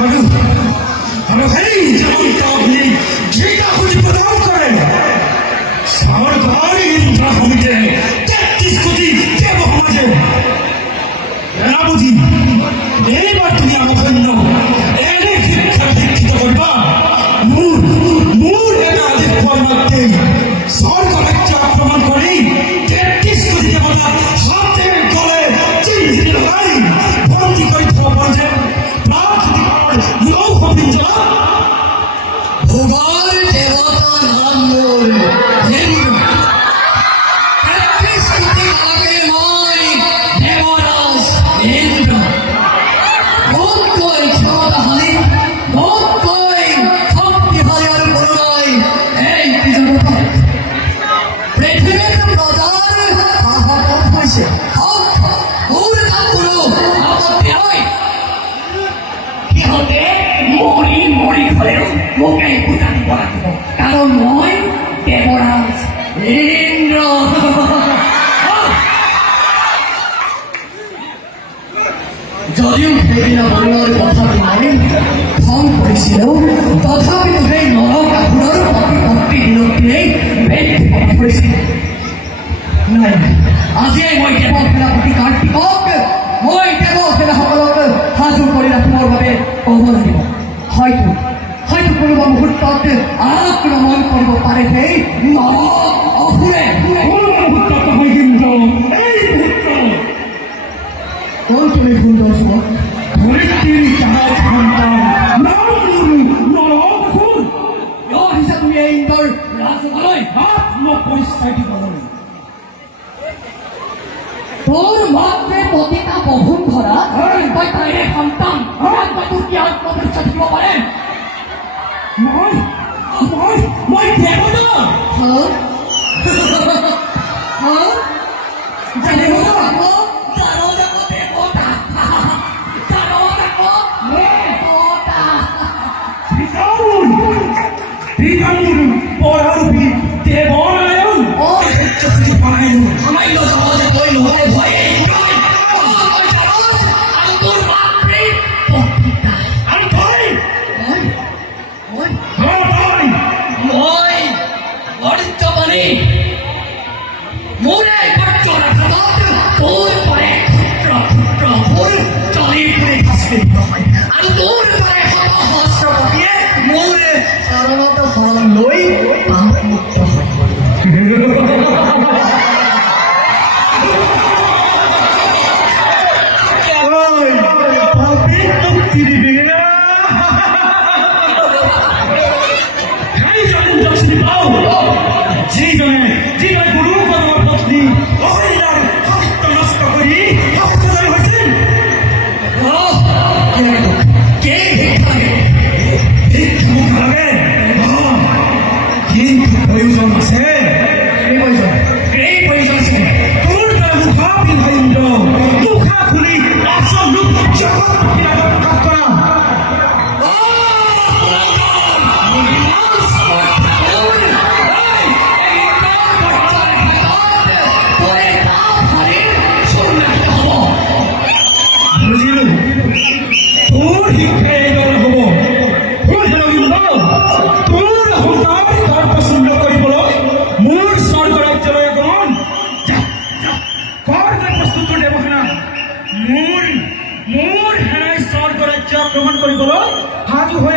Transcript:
আৰু সেই যেমনটা আপনি যেটা খুঁজি প্রদান করেন স্বর্গর ইন্দ্র ভূমিতে ৩৩ কোটি দেব সমাজে বুঝি এইবার তুমি আমাকে এনে শিক্ষা শিক্ষিত করবা মূল একাধিক কর্মার্থে স্বর্গ রাজ্য আক্রমণ করি ৩৩ কোটি দেবতা হাতে গলে চিন্তিত হয় বন্দী করে থাকা পর্যে প্রার্থিকর লৌহ পিঞ্জরা ভূগোল দেবতা নাম মোর ইন্দ্র ৩৩ কোটি আগে মই দেবরাজ ইন্দ্র বহুত কই ক্ষমতাশালী বহুত কই শক্তিশালী আৰু বৰুণাই এই জগতত পৃথিৱীৰ প্ৰজাৰ সাহস হৈছে মোৰ কাম কোনো আপত্তি হয় সিহঁতে মৰি গ'লেও মোকে পূজা দিব লাগিব কাৰণ মই দেৱৰাজ ইন্দ্ৰ যদিও সেইদিনা বৰুণৰ কথাটো মই খং কৰিছিলোঁ তথাপিতো সেই নৰকাসুৰৰ প্ৰতিপত্তি দিনতেই ভেদ কৰিছিল নাই আজিয়ে মই দেৱ সেনাপতি কাৰ্তিকক মই দেৱ সেনাসকলক সাজু কৰি ৰাখিবৰ বাবে ক'ব লাগিব হয়তো কোনোবা মুহূৰ্তত আক্ৰমণ কৰিব পাৰে সেই অসুৰে মুহূর্তত হয় কিন্তু এই মুহূর্ত কোনটো সুন্দৰ যুৱক ধৰিত্ৰীৰ জাহাজ সন্তান নৰসুৰ আহিছা তুমি এই ইন্দ্ৰৰ ৰাজসভালৈ আত্মপৰিচয় দিবলৈ তোৰ মাতৃ পতিতা বহুন ধৰা তই তাইৰে সন্তান তোৰ কি আত্মপৰিচয় থাকিব পাৰে মই দেৱতা পৰাৰূপী দেৱনাৰায়ণ সামান্য সহজে কৈ নহ'লে ভয় আৰু তোৰ মাতৃ পতিতা আৰু তই মই বৰ্তমানে মোৰে বৰ্তমানত তোৰ পৰে ক্ষুদ্ৰ ফুল জলি পৰি ভাস্কৰিত হয় আৰু তোৰ পৰে সহস্ৰপতিয়ে মোৰ চৰণত শৰণ লৈ পাপমুক্ত হয় যিজনে গুৰু পদৰ পত্নী অহল্যাৰ সত্য নষ্ট কৰি অপচয় হৈছিল কিন্তু প্ৰয়োজন আছে এই প্ৰয়োজন আছে তোৰ দ্বাৰা মুখা পিন্ধাইন্দ্ৰ মুখা খুলি আচল ৰূপ জগত প্ৰকাশ কৰা আক্রমণ কৰিবলৈ সাজু হৈ